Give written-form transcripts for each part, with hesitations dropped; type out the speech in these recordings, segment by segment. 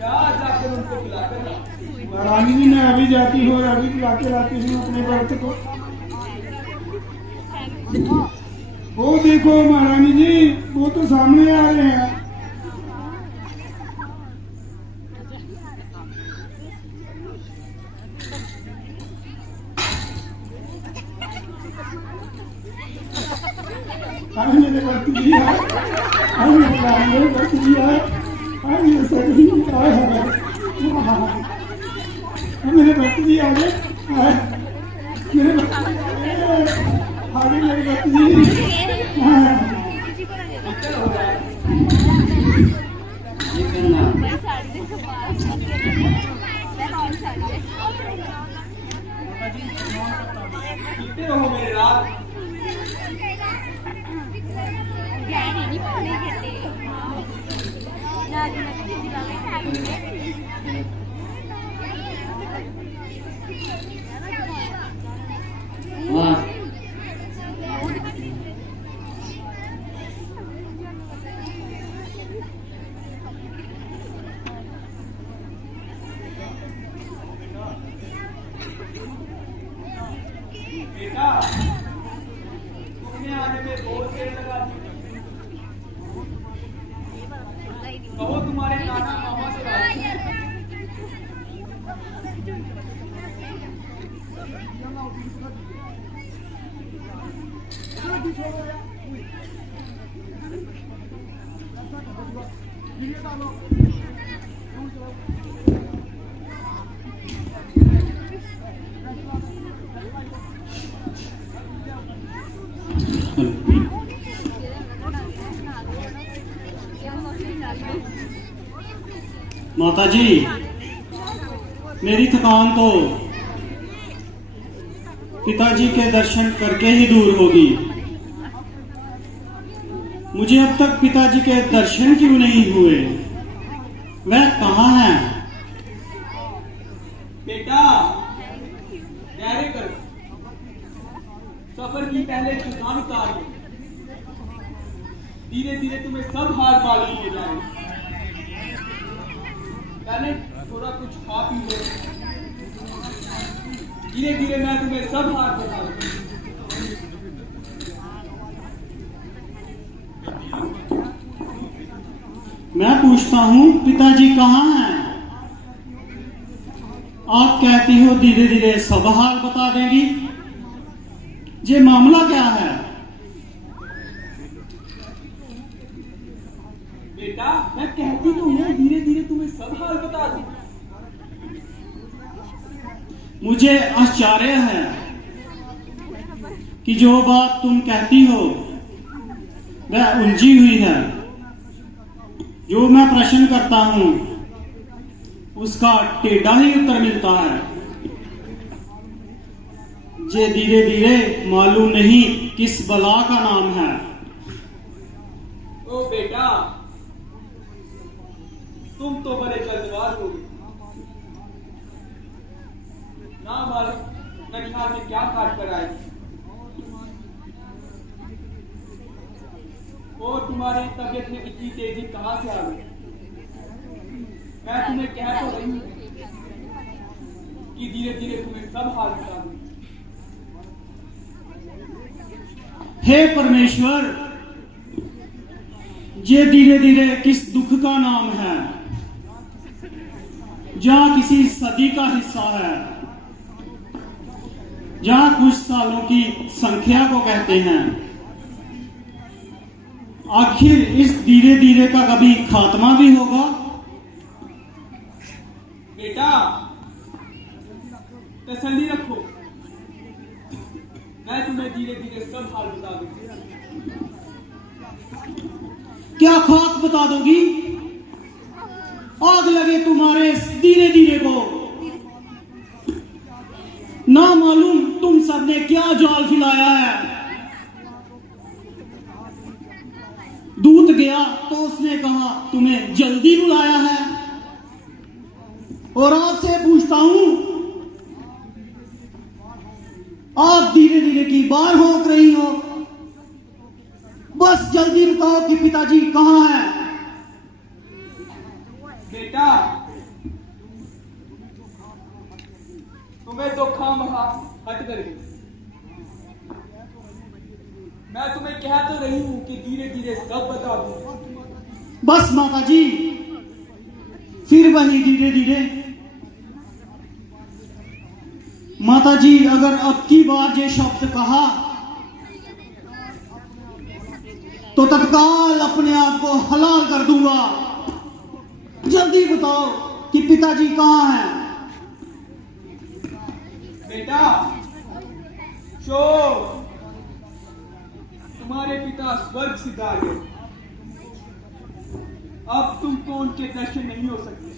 जाकर उनको बुलाकर ला। महारानी जी मैं अभी जाती हूँ और अभी लाके लाती हूँ अपने भक्त को। वो देखो महारानी जी, वो तो सामने आ रहे हैं। हाँ मेरे भक्त जी आए, हाँ मेरे भक्त जी आए, हाँ मेरे सखी आए हैं, हाँ मेरे भक्त जी आ गए, मेरे भक्त आगे मेरे भक्त जी। कितने रहो मेरे रात बेटा, तुमने आने में बहुत देर लगा दी। कहो तुम्हारे नाना मामा से बात की। माता जी, मेरी थकान तो पिताजी के दर्शन करके ही दूर होगी। मुझे अब तक पिताजी के दर्शन क्यों नहीं हुए? वह कहाँ हैं? बेटा, धैर्य करो। सफर की पहले थकान उतार लो। धीरे धीरे तुम्हें सब हाल मालूम हो जाएगा। पहले थोड़ा कुछ खा पी लो, धीरे धीरे मैं तुम्हें सब हाल बता दूंगा। मैं पूछता हूँ पिताजी कहाँ हैं? आप कहती हो धीरे धीरे सब हाल बता देंगी। ये मामला क्या है? बेटा, मैं कहती तो हूँ धीरे धीरे तुम्हें सब हाल बता दूं। मुझे आश्चर्य है कि जो बात तुम कहती हो वह उलझी हुई है। जो मैं प्रश्न करता हूं उसका टेढ़ा ही उत्तर मिलता है। जे धीरे धीरे मालूम नहीं किस बला का नाम है। ओ बेटा, तुम तो बड़े जल्दबाज हो गए। ना मालूम ननिहाल में क्या काट कर आए और तुम्हारी तबीयत में इतनी तेजी कहां से आ गई? मैं तुम्हें कह तो रही हूं कि धीरे धीरे तुम्हें सब हाल बता दूं। हे परमेश्वर, ये धीरे धीरे किस दुख का नाम है? जहां किसी सदी का हिस्सा है, जहां कुछ सालों की संख्या को कहते हैं। आखिर इस धीरे धीरे का कभी खात्मा भी होगा? बेटा, तसल्ली रखो, मैं तुम्हें धीरे धीरे सब हाल बता दूंगा। क्या खाक बता दोगी? आग लगे तुम्हारे धीरे धीरे को। ना मालूम तुम सबने क्या जाल फैलाया है। दूत गया तो उसने कहा तुम्हें जल्दी बुलाया है, और आपसे पूछता हूं, आप धीरे धीरे की बार होक रही हो। बस जल्दी बताओ कि पिताजी कहाँ हैं? बेटा, खामखा हट कर गई। मैं तुम्हें कह तो रही हूं कि धीरे धीरे सब बता दूं। बस माता जी, फिर वही धीरे धीरे। माता जी, अगर अब की बार ये शब्द कहा तो तत्काल अपने आप को हलाल कर दूंगा। जल्दी बताओ कि पिताजी कहाँ हैं? बेटा शो, तुम्हारे पिता स्वर्ग सिधार गए। अब तुमको उनके दर्शन नहीं हो सकते।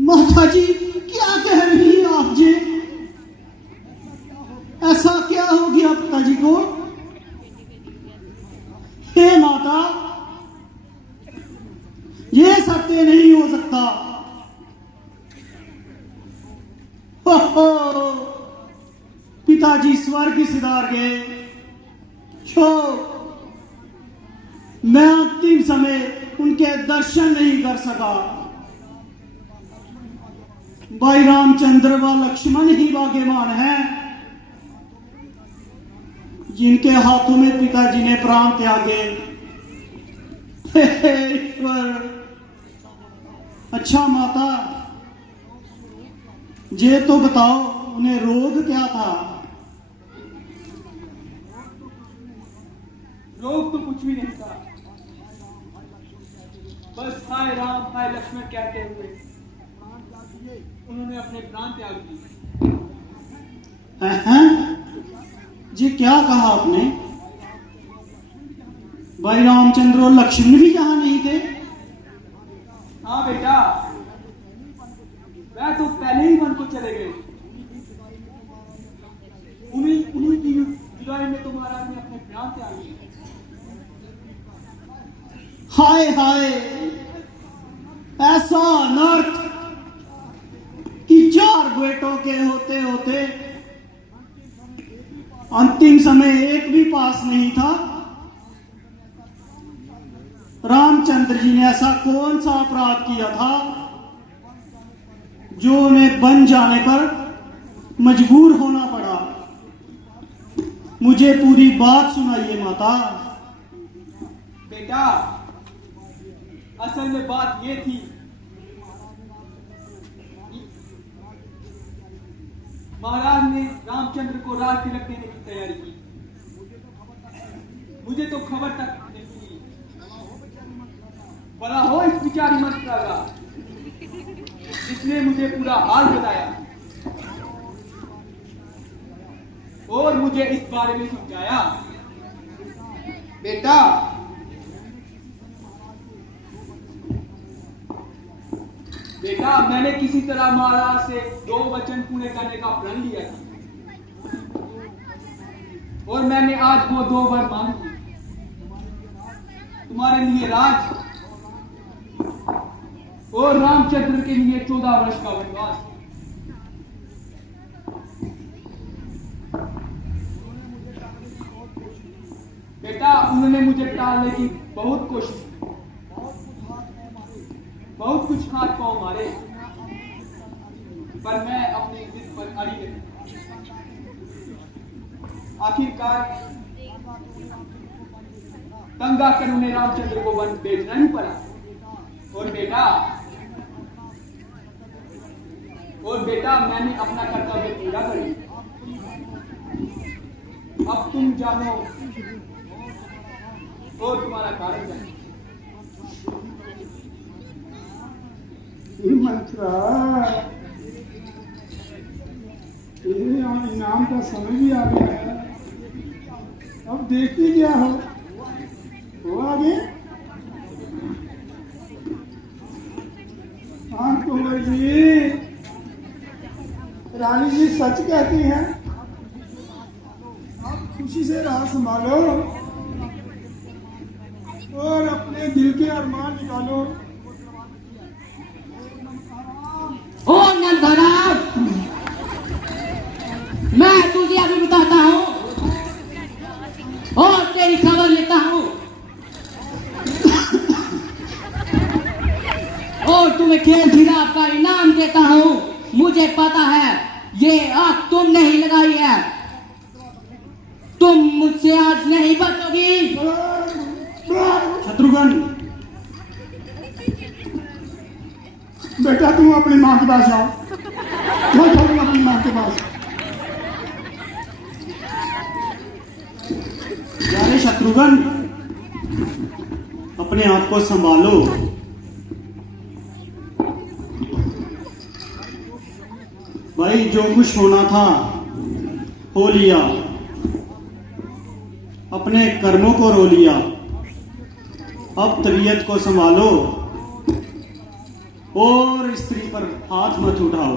माता जी, क्या कह रही हैं आप जी? ऐसा क्या हो गया पिताजी को? हे माता, ये सत्य नहीं हो सकता। हो, पिताजी स्वर्ग सिधार गए। छो, मैं अंतिम समय उनके दर्शन नहीं कर सका। भाई रामचंद्र व लक्ष्मण ही भाग्यवान हैं जिनके हाथों में पिताजी ने प्राण त्यागे। हे ईश्वर। अच्छा माता, ये तो बताओ उन्हें रोग क्या था? रोग तो कुछ भी नहीं था, बस हाय राम हाय लक्ष्मण कहते हुए उन्होंने अपने प्राण त्याग दिए। जी क्या कहा आपने? भाई रामचंद्र और लक्ष्मण भी यहां नहीं थे? हाँ बेटा, वह तो पहले ही वन को चले गए। उन्हीं की जुदाई में तो महाराज ने अपने प्राण त्याग दिए। हाय हाय, ऐसा अनर्थ कि 4 बेटों के होते होते अंतिम समय एक भी पास नहीं था। रामचंद्र जी ने ऐसा कौन सा अपराध किया था जो उन्हें बन जाने पर मजबूर होना पड़ा? मुझे पूरी बात सुनाइए माता। बेटा असल में बात ये थी, महाराज ने रामचंद्र को राज तिलक देने की तैयारी की। मुझे तो खबर तक नहीं मिली। बड़ा हो इस विचारी मंत्र का, जिसने मुझे पूरा हाल बताया और मुझे इस बारे में समझाया। बेटा बेटा मैंने किसी तरह महाराज से 2 वचन पूरे करने का प्रण लिया था और मैंने आज वो 2 वर मांगी। तुम्हारे लिए राज और रामचंद्र के लिए 14 वर्ष का वनवास। बेटा उन्होंने मुझे टालने की बहुत कोशिश की, बहुत कुछ हाथ पांव मारे, पर मैं अपनी जिद पर अड़ी रही। आखिरकार तंग आकर उन्हें रामचंद्र को वन भेजना ही पड़ा। और बेटा मैंने अपना कर्तव्य पूरा कर लिया। अब तुम जानो और तुम्हारा कारण जानो। मंत्रा, इनाम का समय भी आ गया है। अब देखती क्या हो आगे। हाँ कुंवर जी, रानी जी सच कहती हैं। आप खुशी से राह संभालो और अपने दिल के अरमान निकालो। ओ नंदराज, मैं तुझे अभी बताता हूँ और तेरी खबर लेता हूँ और तुम्हें खेल खिलाफ का इनाम देता हूँ। मुझे पता है ये आग तुमने ही लगाई है। तुम मुझसे आज नहीं बचोगी। शत्रुघ्न, बेटा तुम अपनी माँ के पास जाओ, जाओ तुम अपनी माँ के पास। प्यारे शत्रुघ्न, अपने आप को संभालो। भाई, जो कुछ होना था हो लिया, अपने कर्मों को रो लिया। अब तबीयत को संभालो और स्त्री पर हाथ मत उठाओ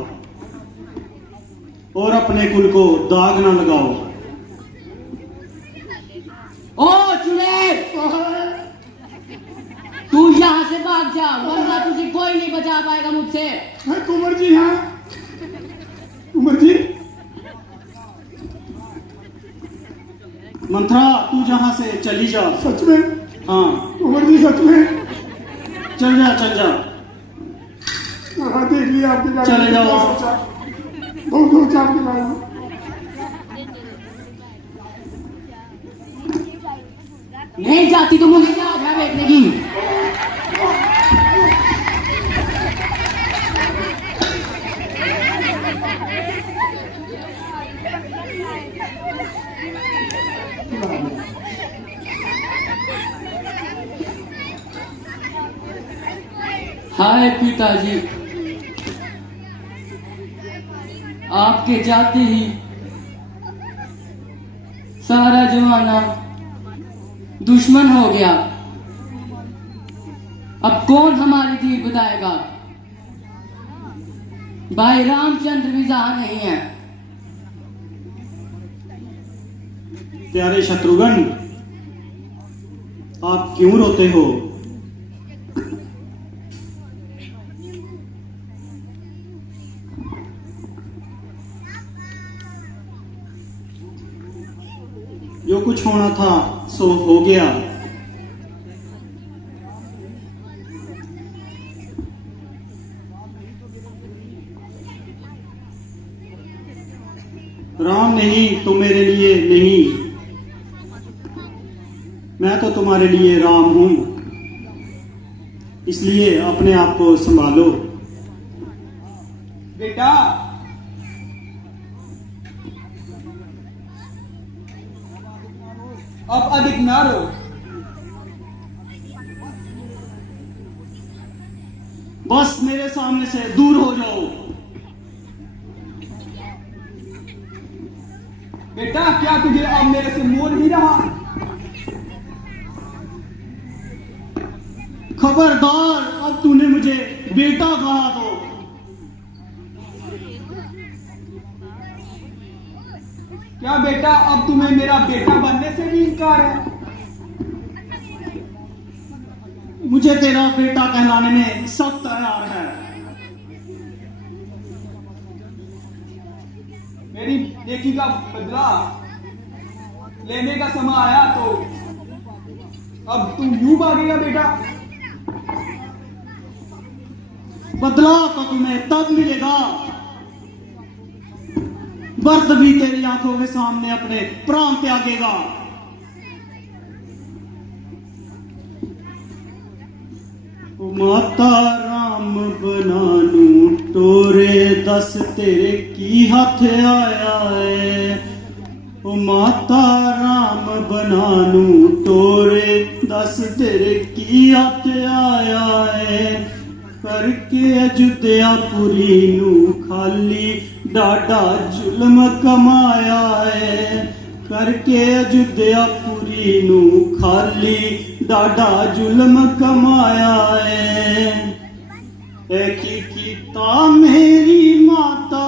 और अपने कुल को दाग ना लगाओ। ओ चुड़ैल, तू यहाँ से भाग जा, वरना तुझे कोई नहीं बचा पाएगा मुझसे। कुंवर जी, हाँ कुंवर जी। मंथरा, तू जहां से चली जा। सच में? हाँ, कुंवर जी सच में? चल जा, चल जा। हाँ, देख लिया आपके बारे में। चले जाओ क्या आप। सोचा? बहुत सोचा आपके बारे में। नहीं जाती तो मुझे क्या है देखने की। हाय पिताजी, आपके जाते ही सारा जमाना दुश्मन हो गया। अब कौन हमारी तीर बताएगा? भाई रामचंद्र भी जहां नहीं है। प्यारे शत्रुघ्न, आप क्यों रोते हो? जो कुछ होना था सो हो गया। राम नहीं तो मेरे लिए नहीं, मैं तो तुम्हारे लिए राम हूं। इसलिए अपने आप को संभालो। बेटा, अब अधिक ना रो। बस मेरे सामने से दूर हो जाओ। बेटा, क्या तुझे अब मेरे से मोह नहीं रहा? खबरदार, अब तूने मुझे बेटा कहा तो। क्या बेटा, अब तुम्हें मेरा बेटा बनने से भी इनकार है? मुझे तेरा बेटा कहलाने में सख्त तैयार है। मेरी नेकी का बदला लेने का समय आया तो अब तुम यूं भागेगा बेटा? बदला तो तुम्हें तब मिलेगा, बर्द भी तेरी आंखों के सामने अपने प्राण त्यागेगा। ओ माता राम बनानू टोरे, दस तेरे की हाथ आया है। ओ माता राम बनानू टोरे, दस तेरे की हाथ आया है। करके अयोध्या पुरी नू खाली, डाडा जुल्म कमाया है। करके अयोध्या पुरी नू खाली, डाडा जुल्म कमाया है। की कीता मेरी माता,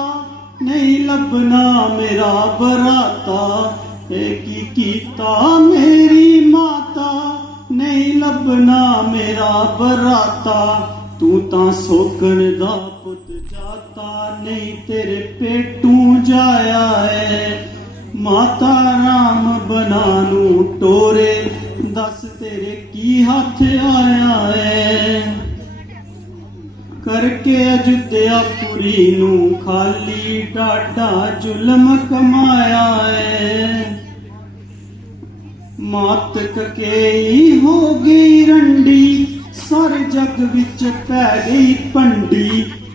नहीं लबना मेरा बराता। की कीता मेरी माता, नहीं लबना मेरा बराता। तू तां सोकन दा पुत जाता, नहीं तेरे पेटू जाया है। माता राम बनानू टोरे, दस तेरे की हाथ आया है। करके अयोध्यापुरी नू खाली डाडा जुल्म कमाया है। मात ककेई हो गई रंडी, सारे जग विच पै गई पंडी।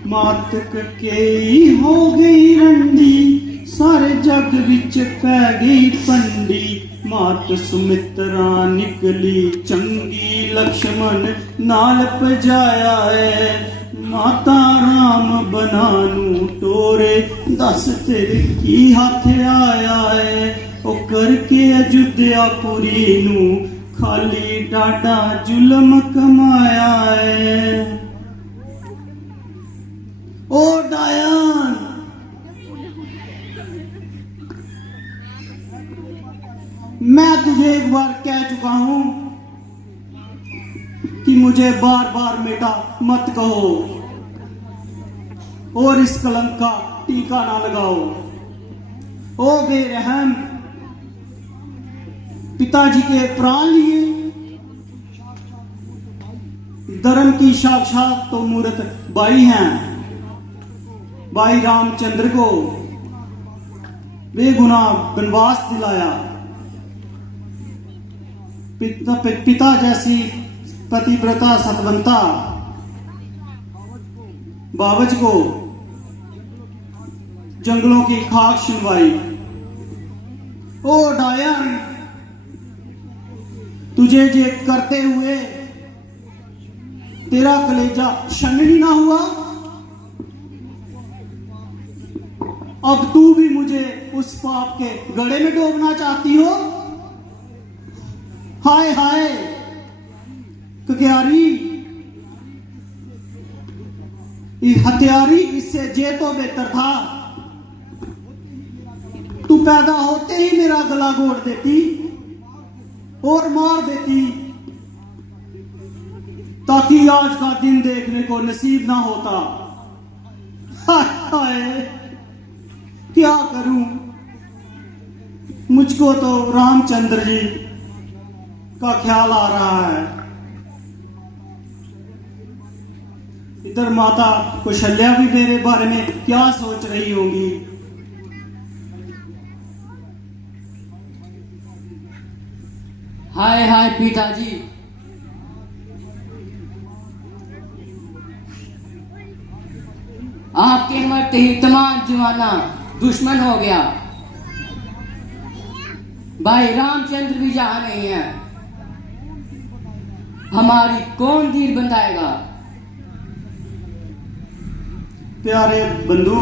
मात ककेई हो गई रंडी, सारे जग विच पै गई पंडी। मात सुमित्रा निकली चंगी, लक्ष्मण नाल भजाया है। माता राम बनानू टोरे, दस तेरे की हाथ आया है। ओ करके अयोध्यापुरी नू खाली डाडा जुल्म कमाया है। ओ डायन, मैं तुझे एक बार कह चुका हूं कि मुझे बार बार बेटा मत कहो और इस कलंक का टीका ना लगाओ। ओ बेरहम, पिताजी के प्राण लिए, धर्म की साक्षात तो मूर्त भाई हैं। भाई रामचंद्र को बेगुनाह वनवास दिलाया। पिता जैसी पतिव्रता सतवंता बावज को जंगलों की खाक सुनवाई। ओ डायन, तुझे जे करते हुए तेरा कलेजा शननी ना हुआ? अब तू भी मुझे उस पाप के गड़े में डोबना चाहती हो? हाय हाय कक्यारी, हत्यारी, इससे जे तो बेहतर था तू पैदा होते ही मेरा गला घोट देती और मार देती, ताकि आज का दिन देखने को नसीब ना होता। हाय हाय, क्या करूं, मुझको तो रामचंद्र जी का ख्याल आ रहा है। इधर माता कौशल्या भी मेरे बारे में क्या सोच रही होंगी। हाय हाय पिताजी, आपके मरते ही तमाम जमाना दुश्मन हो गया। भाई रामचंद्र भी जहां नहीं है, हमारी कौन धीर बंधाएगा? प्यारे बंधु,